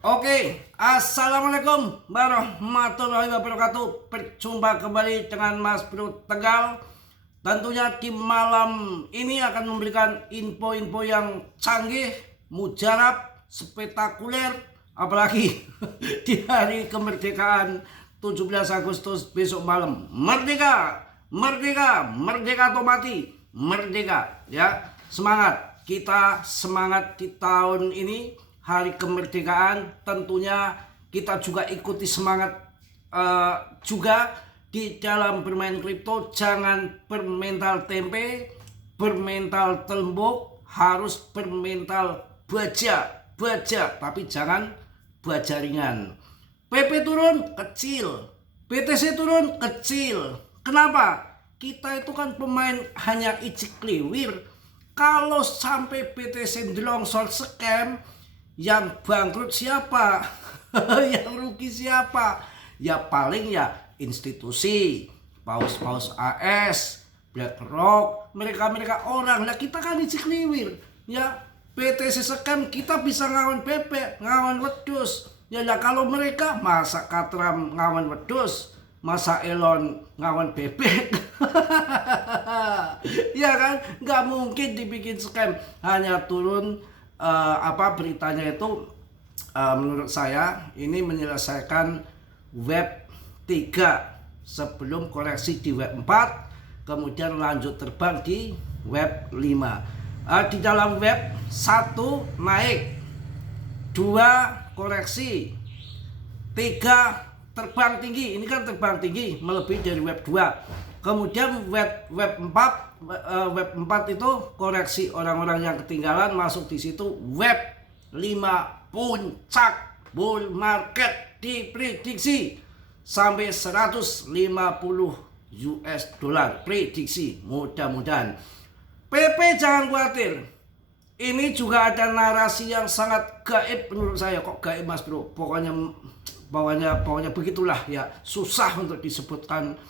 Oke, assalamualaikum warahmatullahi wabarakatuh. Berjumpa kembali dengan Mas Bro Tegal. Tentunya di malam ini akan memberikan info-info yang canggih, mujarab, spektakuler, apalagi di hari kemerdekaan 17 Agustus besok malam. Merdeka, merdeka, merdeka atau mati, merdeka. Ya, semangat. Kita semangat di tahun ini, hari kemerdekaan. Tentunya kita juga ikuti semangat juga di dalam bermain kripto. Jangan bermental tempe, bermental tembok, harus bermental baja, tapi jangan baja ringan. PP turun kecil, BTC turun kecil. Kenapa? Kita itu kan pemain hanya icik kliwir. Kalau sampai BTC longsor scam, yang bangkrut siapa? Yang rugi siapa? Ya paling ya institusi, paus-paus AS, BlackRock, mereka orang. Nah kita kan icik liwir. Ya BTC scam kita bisa ngawan bebek, ngawan wedus. Ya lah kalau mereka masa Katram ngawan wedus, masa Elon ngawan bebek. Ya kan, nggak mungkin dibikin scam. Hanya turun beritanya itu menurut saya ini menyelesaikan web 3 sebelum koreksi di web 4, kemudian lanjut terbang di web 5. Di dalam web 1 naik, 2 koreksi, 3 terbang tinggi. Ini kan terbang tinggi melebihi dari web 2. Kemudian web 4 itu koreksi orang-orang yang ketinggalan, masuk di situ web 5 puncak bull market diprediksi sampai 150 US dollar prediksi, mudah-mudahan. PP jangan khawatir. Ini juga ada narasi yang sangat gaib menurut saya. Kok gaib Mas Bro? Pokoknya begitulah ya, susah untuk disebutkan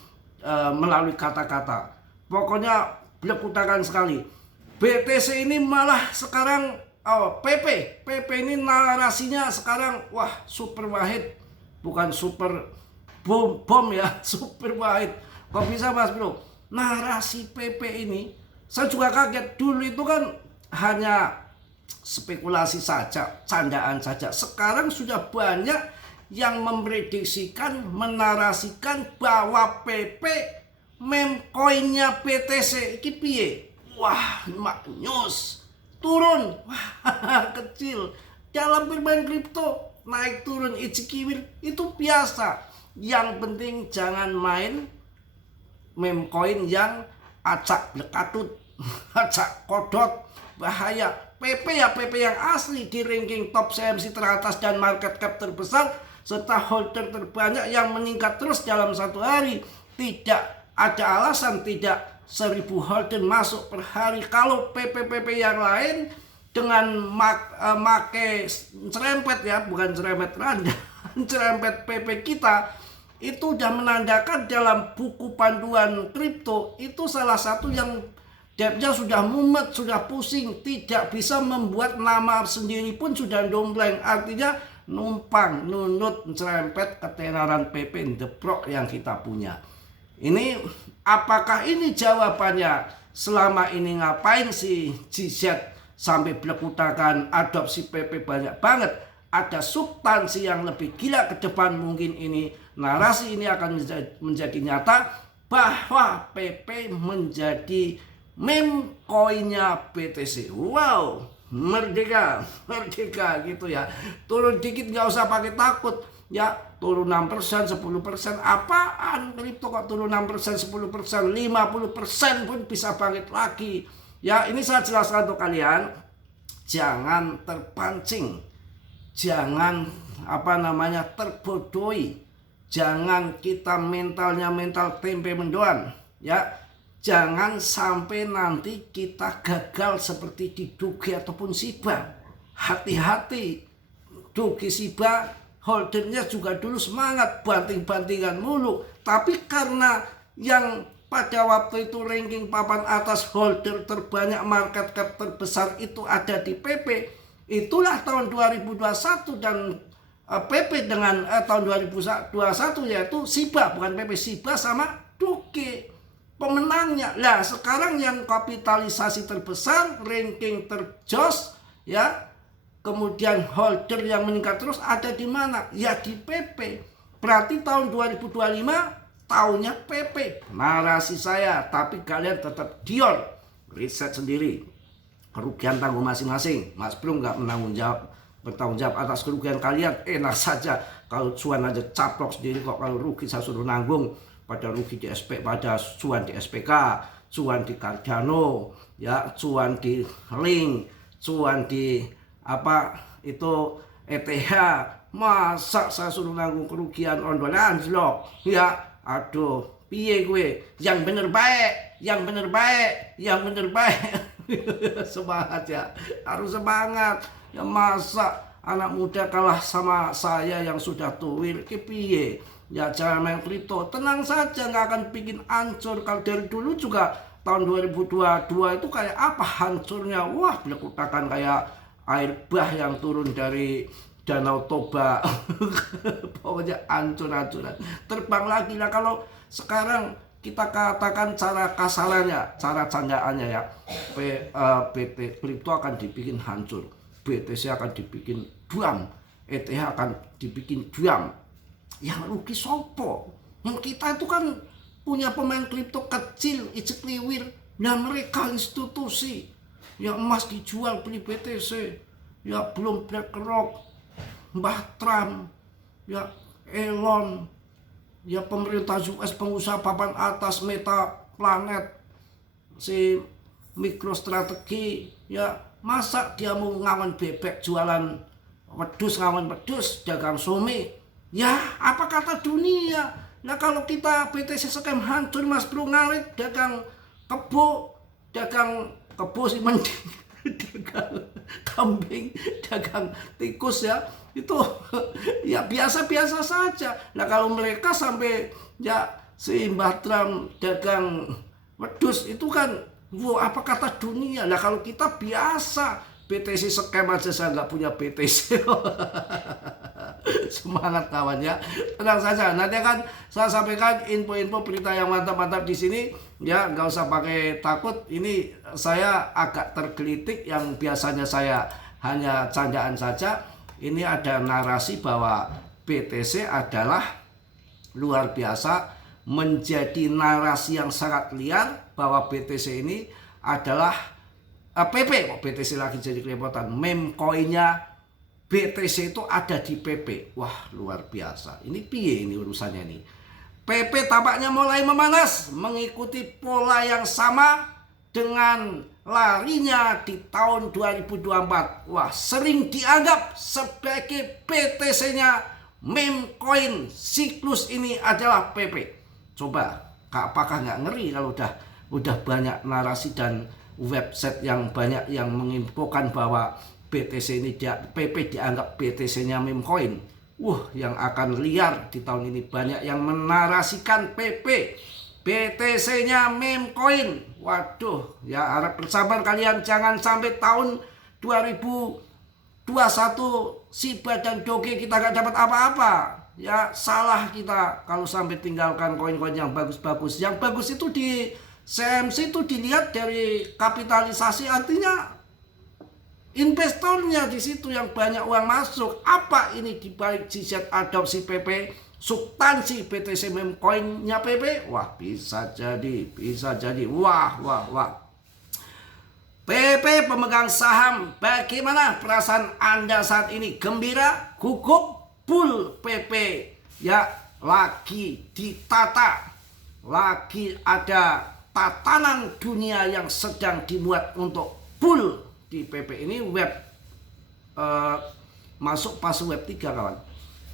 melalui kata-kata. Pokoknya belekutakan sekali. BTC ini malah sekarang PP ini narasinya sekarang wah super wahid, bukan super bom ya, super wahid. Kok bisa Mas Bro? Narasi PP ini saya juga kaget. Dulu itu kan hanya spekulasi saja, candaan saja. Sekarang sudah banyak yang memprediksikan, menarasikan bahwa PP meme coinnya BTC iki piye? Wah, maknyus turun, wah kecil. Dalam bermain kripto naik turun icikiwir itu biasa. Yang penting jangan main meme coin yang acak blekatut, acak kodot, bahaya. PP ya PP yang asli di ranking top CMC teratas dan market cap terbesar serta holder terbanyak yang meningkat terus dalam satu hari. Tidak ada alasan tidak 1000 holder masuk per hari. Kalau PP-PP yang lain dengan make cerempet ya, bukan cerempet randa, cerempet PP kita itu sudah menandakan dalam buku panduan kripto itu salah satu yang depnya sudah mumet, sudah pusing, tidak bisa membuat nama sendiri pun sudah dompleng. Artinya numpang, nunut, cerempet ketenaran PP deprok yang kita punya. Ini apakah ini jawabannya? Selama ini ngapain sih GZ sampai belekutakan adopsi PP banyak banget? Ada substansi yang lebih gila ke depan. Mungkin ini narasi ini akan menjadi nyata bahwa PP menjadi meme coinnya BTC. Wow, merdeka gitu ya. Turun dikit nggak usah pakai takut ya. Turun 6%, 10%, apaan kripto kok turun 6%, 10%, 50% pun bisa bangkit lagi ya. Ini saya jelaskan untuk kalian, jangan terpancing, jangan terbodohi, jangan kita mentalnya mental tempe mendoan ya. Jangan sampai nanti kita gagal seperti di Doge ataupun Shiba. Hati-hati, Doge Shiba holdernya juga dulu semangat, banting-bantingan mulu. Tapi karena yang pada waktu itu ranking papan atas holder terbanyak, market cap terbesar itu ada di PP, itulah tahun 2021 dan PP dengan tahun 2021, yaitu Shiba, bukan PP, Shiba sama Doge pemenangnya. Lah sekarang yang kapitalisasi terbesar, ranking terjos ya, kemudian holder yang meningkat terus ada di mana? Ya di PP. Berarti tahun 2025 tahunnya PP. Narasi saya, tapi kalian tetap Dior riset sendiri. Kerugian tanggung masing-masing. Mas Bro nggak bertanggung jawab atas kerugian kalian. Enak saja kalau cuan aja caplok sendiri kok. Kalau rugi saya suruh nanggung. Pada rugi di SP, pada cuan di SPK, cuan di Cardano, ya cuan di Link, cuan di apa itu ETH. Masa saya suruh nanggung kerugian ondol anjlok? Ya aduh, piye gue? Yang bener baik, yang bener baik, yang bener baik. Semangat ya, harus semangat. Ya masa anak muda kalah sama saya yang sudah tuwil, piye? Ya jangan main kripto, tenang saja, nggak akan bikin hancur. Kalau dari dulu juga tahun 2022 itu kayak apa hancurnya? Wah, belekutakan kayak air bah yang turun dari Danau Toba. Pokoknya hancur-hancuran. Terbang lagi lah. Kalau sekarang kita katakan cara kasarannya, cara candaannya ya, PT kripto akan dibikin hancur, BTC akan dibikin duam, ETH akan dibikin duam. Yang rugi sopo? Yang kita itu kan punya pemain kripto kecil, icek liwir. Nah mereka institusi. Ya emas dijual beli BTC. Ya belum BlackRock, Mbah Trump, ya Elon, ya pemerintah US, pengusaha papan atas, Meta, Planet, si MicroStrategy. Ya masa dia mau ngawan bebek jualan wedus, ngawan wedus, dagang somi. Ya apa kata dunia? Nah kalau kita BTC scam hancur Mas Bro, ngarit dagang kebo sih mending dagang kambing, dagang tikus ya, itu ya biasa-biasa saja. Nah kalau mereka sampai ya si Mbah Trump dagang wedus itu kan wow, apa kata dunia. Nah kalau kita biasa BTC scam aja, saya nggak punya BTC. Semangat kawan ya, tenang saja. Nanti akan saya sampaikan info-info berita yang mantap-mantap di sini ya, nggak usah pakai takut. Ini saya agak tergelitik, yang biasanya saya hanya candaan saja. Ini ada narasi bahwa BTC adalah luar biasa, menjadi narasi yang sangat liar bahwa BTC ini adalah PP. Kok BTC lagi jadi kerepotan? Meme coinnya BTC itu ada di PP. Wah luar biasa. Ini piye ini urusannya nih. PP tampaknya mulai memanas, mengikuti pola yang sama dengan larinya di tahun 2024. Wah sering dianggap sebagai BTC-nya meme coin. Siklus ini adalah PP. Coba apakah nggak ngeri kalau udah banyak narasi dan website yang banyak yang menginfokan bahwa BTC ini PP dianggap BTC-nya meme coin. Yang akan liar di tahun ini, banyak yang menarasikan PP BTC-nya meme coin. Waduh, ya harap bersabar kalian, jangan sampai tahun 2021 Shiba dan Doge kita gak dapat apa-apa. Ya salah kita kalau sampai tinggalkan koin-koin yang bagus-bagus. Yang bagus itu di CMC itu dilihat dari kapitalisasi, artinya investornya di situ yang banyak uang masuk. Apa ini dibalik GZ adopsi PP, substansi BTC meme coinnya PP? Wah bisa jadi. Wah. PP pemegang saham, bagaimana perasaan Anda saat ini? Gembira, gugup, bull PP ya lagi ditata, lagi ada tatanan dunia yang sedang dimuat untuk bull di PP ini. Masuk fase web 3 kawan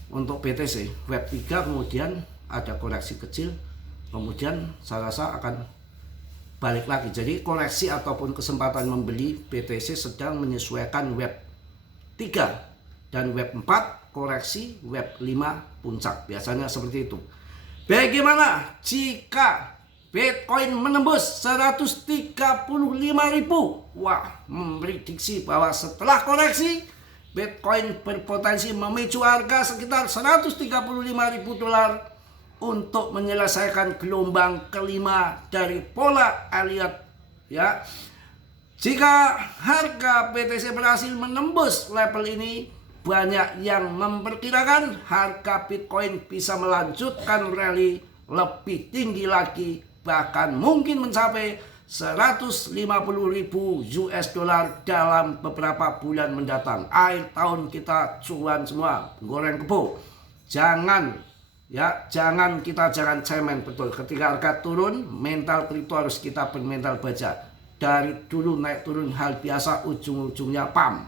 untuk BTC. Web 3 kemudian ada koreksi kecil, kemudian saya rasa akan balik lagi. Jadi koreksi ataupun kesempatan membeli BTC sedang menyesuaikan web 3 dan web 4 koreksi, web 5 puncak. Biasanya seperti itu. Bagaimana jika Bitcoin menembus 135.000? Wah, memprediksi bahwa setelah koreksi Bitcoin berpotensi memicu harga sekitar 135.000 dolar untuk menyelesaikan gelombang kelima dari pola Elliott ya. Jika harga BTC berhasil menembus level ini, banyak yang memperkirakan harga Bitcoin bisa melanjutkan rally lebih tinggi lagi, bahkan mungkin mencapai 150.000 US dollar dalam beberapa bulan mendatang. Akhir tahun kita cuan semua, goreng kebo. Jangan jangan cemen betul. Ketika harga turun, mental kripto harus kita bermental baja. Dari dulu naik turun hal biasa, ujung-ujungnya pam.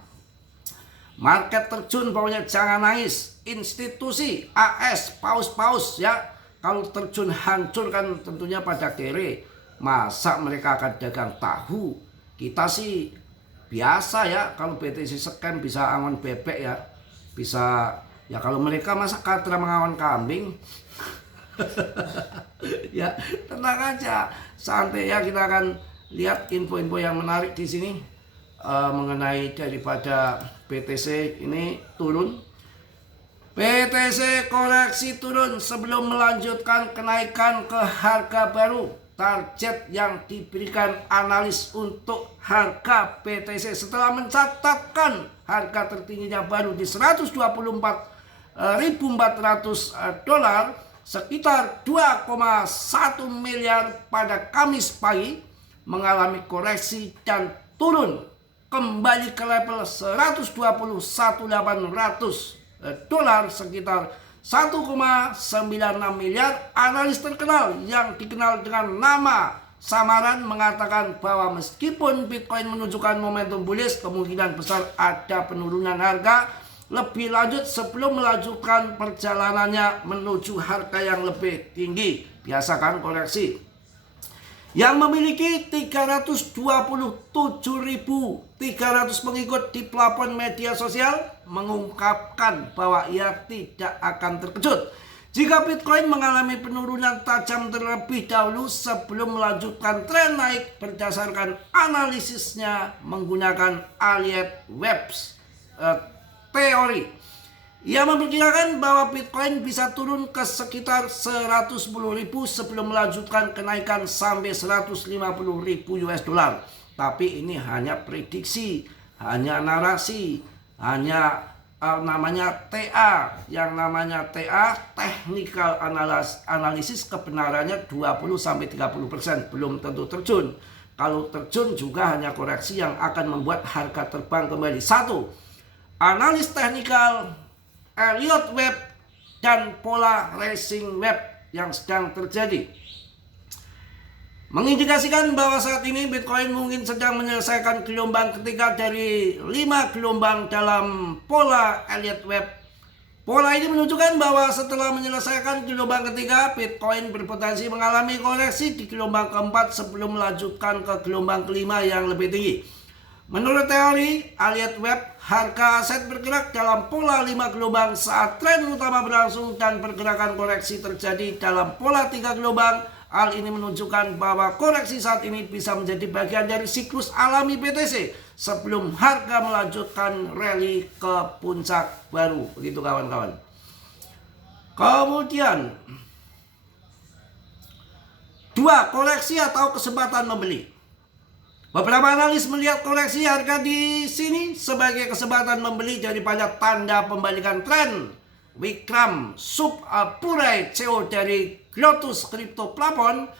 Market terjun, pokoknya jangan nangis. Institusi, AS, paus ya, kalau terjun hancur kan tentunya pada kere. Masa mereka akan dagang tahu? Kita sih biasa ya, kalau BTC scam bisa angon bebek ya. Bisa ya, kalau mereka masa katra mengawan kambing. Ya tenang aja, santai ya, kita akan lihat info-info yang menarik di sini mengenai daripada BTC ini turun. BTC koreksi turun sebelum melanjutkan kenaikan ke harga baru. Target yang diberikan analis untuk harga BTC setelah mencatatkan harga tertingginya baru di 124.400 dolar, sekitar 2,1 miliar pada Kamis pagi, mengalami koreksi dan turun kembali ke level 121.800 dolar, sekitar 1,96 miliar. Analis terkenal yang dikenal dengan nama samaran mengatakan bahwa meskipun Bitcoin menunjukkan momentum bullish, kemungkinan besar ada penurunan harga lebih lanjut sebelum melanjutkan perjalanannya menuju harga yang lebih tinggi. Biasa kan koreksi. Yang memiliki 327.300 pengikut di plafon media sosial mengungkapkan bahwa ia tidak akan terkejut jika Bitcoin mengalami penurunan tajam terlebih dahulu sebelum melanjutkan tren naik berdasarkan analisisnya menggunakan Elliott Web's teori. Ia memperkirakan bahwa Bitcoin bisa turun ke sekitar 110.000 sebelum melanjutkan kenaikan sampai 150.000 US dollar. Tapi ini hanya prediksi, hanya narasi, hanya namanya TA. Yang namanya TA, technical analysis, kebenarannya 20-30%, belum tentu terjun. Kalau terjun juga hanya koreksi yang akan membuat harga terbang kembali. 1. Analis teknikal Elliott Web dan pola racing web yang sedang terjadi mengindikasikan bahwa saat ini Bitcoin mungkin sedang menyelesaikan gelombang ketiga dari 5 gelombang dalam pola Elliott Web. Pola ini menunjukkan bahwa setelah menyelesaikan gelombang ketiga, Bitcoin berpotensi mengalami koreksi di gelombang keempat sebelum melanjutkan ke gelombang kelima yang lebih tinggi. Menurut teori Elliott Web, harga aset bergerak dalam pola 5 gelombang saat tren utama berlangsung dan pergerakan koreksi terjadi dalam pola 3 gelombang. Hal ini menunjukkan bahwa koreksi saat ini bisa menjadi bagian dari siklus alami BTC sebelum harga melanjutkan rally ke puncak baru. Begitu kawan-kawan. Kemudian 2. Koreksi atau kesempatan membeli. Beberapa analis melihat koreksi harga di sini sebagai kesempatan membeli daripada tanda pembalikan tren. Vikram Subpurai, CEO dari Lotus Crypto Platform,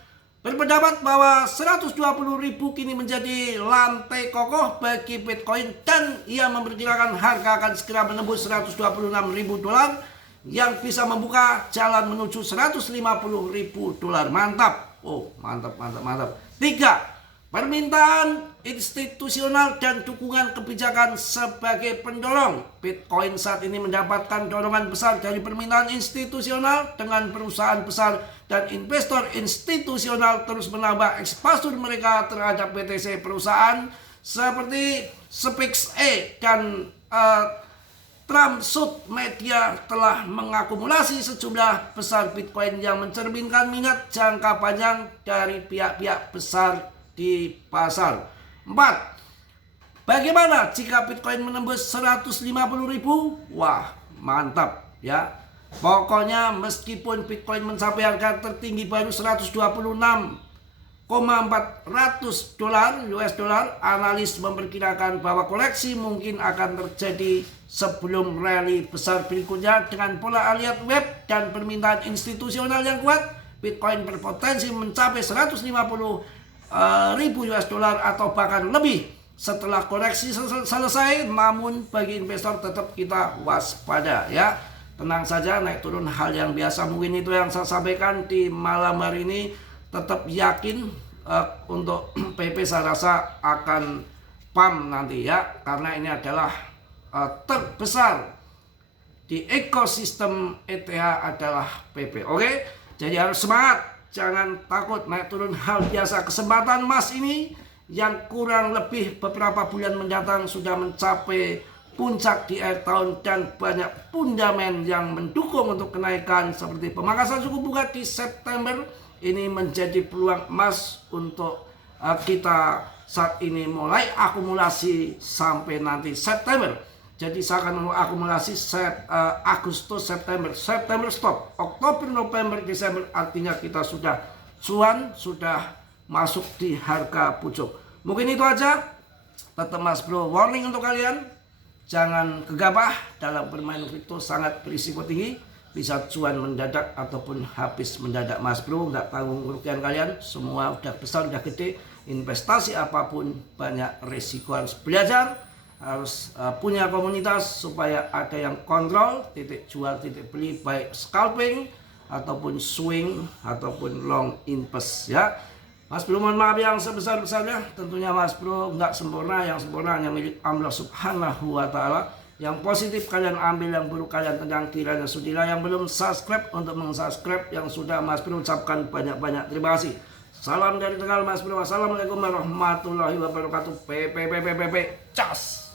berpendapat bahwa 120.000 kini menjadi lantai kokoh bagi Bitcoin dan ia memperkirakan harga akan segera menembus 126.000 dolar yang bisa membuka jalan menuju 150.000 dolar. Mantap. Oh, mantap. 3. Permintaan institusional dan dukungan kebijakan sebagai pendorong. Bitcoin saat ini mendapatkan dorongan besar dari permintaan institusional dengan perusahaan besar dan investor institusional terus menambah eksposur mereka terhadap BTC. Perusahaan seperti SpaceX dan Trump Media telah mengakumulasi sejumlah besar Bitcoin yang mencerminkan minat jangka panjang dari pihak-pihak besar di pasar. 4. Bagaimana jika Bitcoin menembus 150.000? Wah, mantap ya. Pokoknya meskipun Bitcoin mencapai harga tertinggi baru 126,400 dolar US dollar, analis memperkirakan bahwa koleksi mungkin akan terjadi sebelum rally besar berikutnya. Dengan pola aliat web dan permintaan institusional yang kuat, Bitcoin berpotensi mencapai 150.000 US dollar atau bahkan lebih setelah koreksi selesai. Namun bagi investor tetap kita waspada ya. Tenang saja, naik turun hal yang biasa. Mungkin itu yang saya sampaikan di malam hari ini. Tetap yakin untuk PP saya rasa akan pump nanti ya, karena ini adalah terbesar di ekosistem ETH adalah PP. Oke, jadi harus semangat, jangan takut, naik turun hal biasa. Kesempatan emas ini yang kurang lebih beberapa bulan mendatang sudah mencapai puncak di akhir tahun, dan banyak fundament yang mendukung untuk kenaikan seperti pemangkasan suku bunga di September. Ini menjadi peluang emas untuk kita saat ini mulai akumulasi sampai nanti September. Jadi saya akan mengakumulasi Agustus, September stop, Oktober, November, Desember, artinya kita sudah cuan, sudah masuk di harga pucuk. Mungkin itu aja. Tetap Mas Bro warning untuk kalian, jangan gegabah dalam bermain kripto, sangat berisiko tinggi, bisa cuan mendadak ataupun habis mendadak. Mas Bro nggak tanggung kerugian kalian, semua udah besar, udah gede. Investasi apapun banyak resiko, harus belajar, harus punya komunitas supaya ada yang kontrol titik jual, titik beli, baik scalping ataupun swing ataupun long invest ya. Mas Bro mohon maaf yang sebesar-besarnya. Tentunya Mas Bro nggak sempurna, yang sempurna hanya milik Allah Subhanahu wa Ta'ala. Yang positif kalian ambil, yang buruk kalian tendang, kiranya sudilah. Yang belum subscribe untuk meng-subscribe, yang sudah Mas Bro ucapkan banyak-banyak terima kasih. Salam dari Tegal Mas Bro. Wassalamualaikum warahmatullahi wabarakatuh. Cas.